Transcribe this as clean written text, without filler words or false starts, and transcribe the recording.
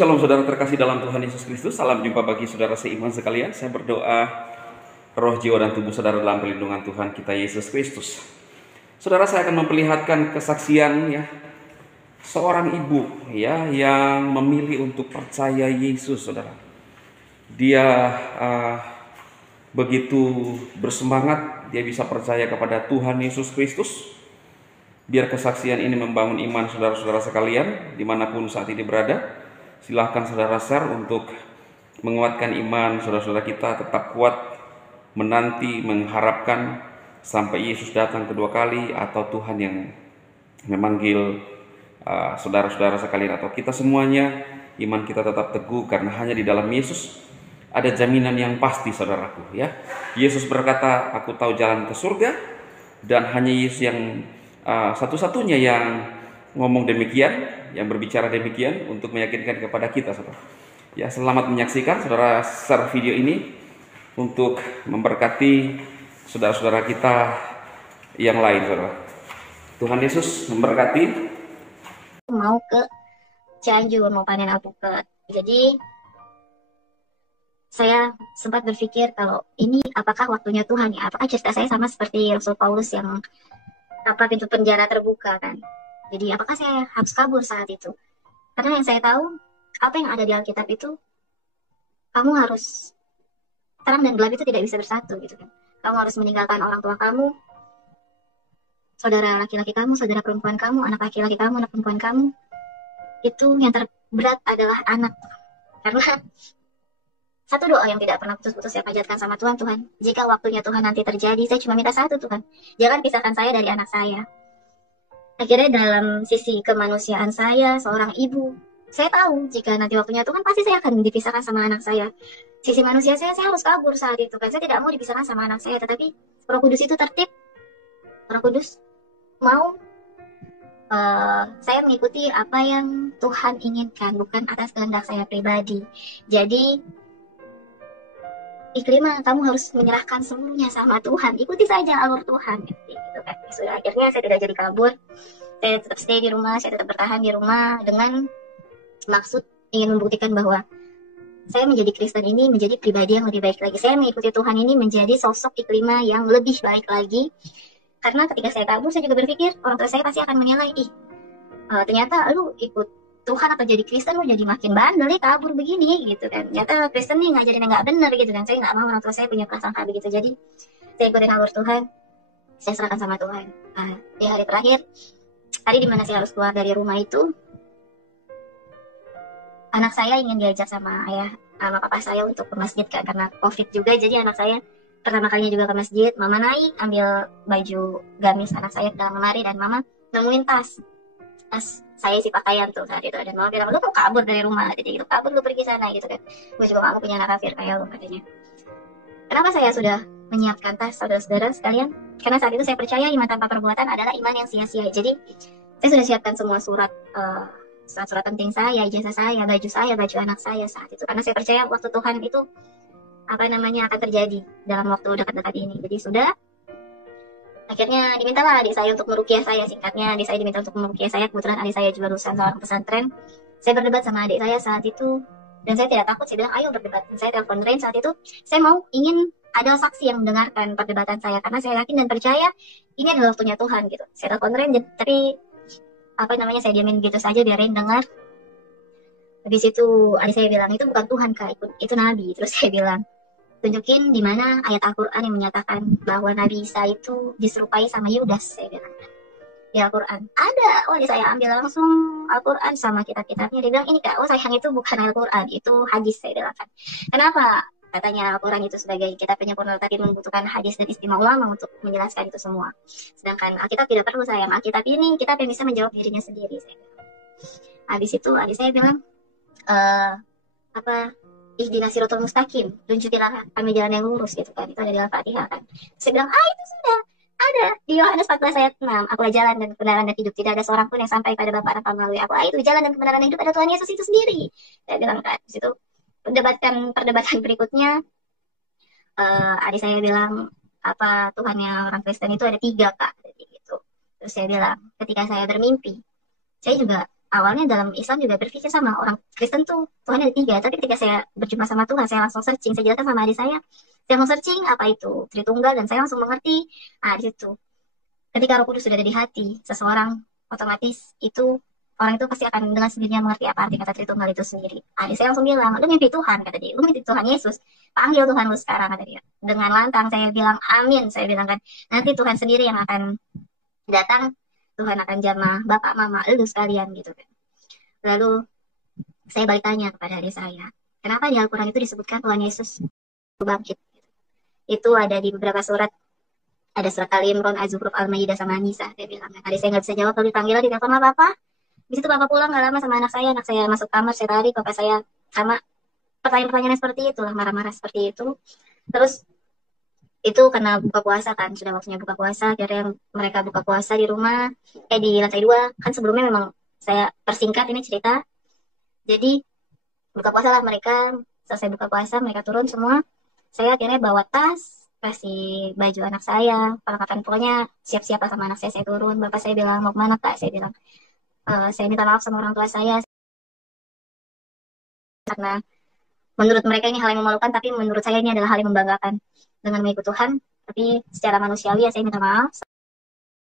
Shalom saudara terkasih dalam Tuhan Yesus Kristus. Salam jumpa bagi saudara seiman sekalian. Saya berdoa roh, jiwa, dan tubuh saudara dalam perlindungan Tuhan kita Yesus Kristus. Saudara, saya akan memperlihatkan kesaksian seorang ibu yang memilih untuk percaya Yesus, saudara. Dia begitu bersemangat, dia bisa percaya kepada Tuhan Yesus Kristus. Biar kesaksian ini membangun iman saudara-saudara sekalian dimanapun saat ini berada. Silahkan saudara share untuk menguatkan iman saudara-saudara kita tetap kuat menanti, mengharapkan sampai Yesus datang kedua kali, atau Tuhan yang memanggil saudara-saudara sekalian atau kita semuanya. Iman kita tetap teguh karena hanya di dalam Yesus ada jaminan yang pasti, saudaraku ya. Yesus berkata, "Aku tahu jalan ke surga," dan hanya Yesus yang satu-satunya yang ngomong demikian, yang berbicara demikian untuk meyakinkan kepada kita, saudara. Ya, selamat menyaksikan, saudara. Share video ini untuk memberkati saudara-saudara kita yang lain, saudara. Tuhan Yesus memberkati. Mau ke Cianjur, mau panen alpukat. Jadi saya sempat berpikir kalau ini apakah waktunya Tuhan ya? Apakah cerita saya sama seperti Rasul Paulus yang pintu penjara terbuka kan? Jadi apakah saya harus kabur saat itu? Karena yang saya tahu, apa yang ada di Alkitab itu, kamu harus, terang dan gelap itu tidak bisa bersatu gitu kan. Kamu harus meninggalkan orang tua kamu, saudara laki-laki kamu, saudara perempuan kamu, anak laki-laki kamu, anak perempuan kamu. Itu yang terberat adalah anak. Karena satu doa yang tidak pernah putus-putus saya panjatkan sama Tuhan, jika waktunya Tuhan nanti terjadi, saya cuma minta satu, Tuhan, jangan pisahkan saya dari anak saya. Akhirnya dalam sisi kemanusiaan saya, seorang ibu, saya tahu jika nanti waktunya Tuhan pasti saya akan dipisahkan sama anak saya. Sisi manusia saya harus kabur saat itu kan. Saya tidak mau dipisahkan sama anak saya, tetapi Roh Kudus itu tertib. Roh Kudus mau saya mengikuti apa yang Tuhan inginkan, bukan atas kehendak saya pribadi. Jadi Iklimah, kamu harus menyerahkan seluruhnya sama Tuhan. Ikuti saja alur Tuhan. Gitu kan. Sudah, akhirnya saya tidak jadi kabur. Saya tetap stay di rumah, saya tetap bertahan di rumah dengan maksud ingin membuktikan bahwa saya menjadi Kristen ini menjadi pribadi yang lebih baik lagi. Saya mengikuti Tuhan ini menjadi sosok Iklimah yang lebih baik lagi. Karena ketika saya kabur, saya juga berpikir orang tua saya pasti akan menilai, ternyata lu ikut Tuhan atau jadi Kristen lu jadi makin bandel ya, kabur begini gitu kan. Ternyata Kristen nih ngajarin yang nggak benar gitu kan. Saya nggak mau orang tua saya punya prasangka begitu. Jadi saya ikutin alur Tuhan, saya serahkan sama Tuhan. Di hari terakhir, tadi dimana saya harus keluar dari rumah itu, anak saya ingin diajak sama ayah, sama papa saya untuk ke masjid kan, karena COVID juga. Jadi anak saya pertama kalinya juga ke masjid. Mama naik ambil baju gamis anak saya ke dalam lemari, dan mama nemuin tas saya isi pakaian tuh saat itu. Dan mama bilang, "Lu mau kabur dari rumah?" Jadi gitu, "Kabur, lu pergi sana," gitu kan. "Gue juga gak mau punya anak kafir kayak lu," katanya. Kenapa saya sudah menyiapkan tas, saudara-saudara sekalian? Karena saat itu saya percaya iman tanpa perbuatan adalah iman yang sia-sia. Jadi saya sudah siapkan semua surat penting saya, ijazah saya, baju anak saya saat itu. Karena saya percaya waktu Tuhan itu akan terjadi dalam waktu dekat-dekat ini. Jadi sudah, akhirnya dimintalah adik saya untuk meruqyah saya. Singkatnya, adik saya diminta untuk meruqyah saya. Kebetulan adik saya juga lulusan seorang pesantren. Saya berdebat sama adik saya saat itu, dan saya tidak takut. Saya bilang, "Ayo berdebat." Dan saya telepon Rain saat itu. Saya ingin ada saksi yang mendengarkan perdebatan saya, karena saya yakin dan percaya ini adalah waktunya Tuhan gitu. Saya telepon Rain, tapi saya diamin gitu saja biar Rain dengar. Habis itu adik saya bilang, "Itu bukan Tuhan Kak, itu Nabi." Terus saya bilang, "Tunjukin di mana ayat Al-Quran yang menyatakan bahwa Nabi Isa itu diserupai sama Yudas," saya bilang. "Di Al-Quran." "Ada." Adik saya ambil langsung Al-Quran sama kitab-kitabnya. Dia bilang, "Ini Kak, sayang itu bukan Al-Quran, itu hadis," saya bilang kan. "Kenapa?" Katanya, "Al-Quran itu sebagai kitab penyempurna, tapi membutuhkan hadis dan istimewa ulama untuk menjelaskan itu semua. Sedangkan Alkitab tidak perlu sayang. Alkitab ini kitab yang bisa menjawab dirinya sendiri," saya bilang. Habis itu adik saya bilang, "Ihdinas siratal mustaqim, tunjukilah kami jalan yang lurus," gitu kan. Itu ada di Al-Fatihah kan. Saya bilang, itu sudah ada di Yohanes 14 ayat 6. "Akulah jalan dan kebenaran dan hidup. Tidak ada seorang pun yang sampai pada Bapa tanpa melalui aku." Itu jalan dan kebenaran dan hidup ada Tuhan Yesus itu sendiri. Saya bilang kan. Di situ perdebatan berikutnya, adik saya bilang, Tuhannya orang Kristen itu ada 3 Kak. Jadi gitu. Terus saya bilang, ketika saya bermimpi, saya juga awalnya dalam Islam juga berpikir sama orang Kristen tuh Tuhan ada tiga, tapi ketika saya berjumpa sama Tuhan saya langsung searching, saya jelaskan sama adik saya langsung searching apa itu Tritunggal dan saya langsung mengerti. Di situ ketika Roh Kudus sudah ada di hati seseorang, otomatis itu orang itu pasti akan dengan sendirinya mengerti apa arti kata Tritunggal itu sendiri. Adik saya langsung bilang, lu mimpi Tuhan, kata dia, lu mimpi Tuhan Yesus, panggil Tuhan lu sekarang, kata dia. Dengan lantang saya bilang amin, saya bilang kan nanti Tuhan sendiri yang akan datang, Tuhan akan jamah bapak mama lu sekalian gitu kan. Lalu saya balik tanya kepada adik saya, kenapa di Al-Quran itu disebutkan Tuhan Yesus bangkit? Itu ada di beberapa surat, ada surat Ali Imran, Az-Zukhruf, Al-Maidah, sama An-Nisa. Dia bilang, adik saya nggak bisa jawab, lalu dipanggil di telepon sama papa. Di situ papa pulang nggak lama sama anak saya masuk kamar, saya tarik papa saya sama pertanyaan-pertanyaan seperti itu lah, marah-marah seperti itu. Terus itu karena buka puasa kan, sudah waktunya buka puasa, akhirnya mereka buka puasa di rumah, di lantai 2, kan sebelumnya memang saya persingkat ini cerita. Jadi buka puasa lah mereka, selesai buka puasa mereka turun semua, saya akhirnya bawa tas, kasih baju anak saya, perlengkapan, pokoknya siap-siap sama anak saya turun. Bapak saya bilang, mau kemana kak? Saya bilang, saya minta maaf sama orang tua saya, karena menurut mereka ini hal yang memalukan, tapi menurut saya ini adalah hal yang membanggakan dengan mengikut Tuhan. Tapi secara manusiawi ya saya minta maaf.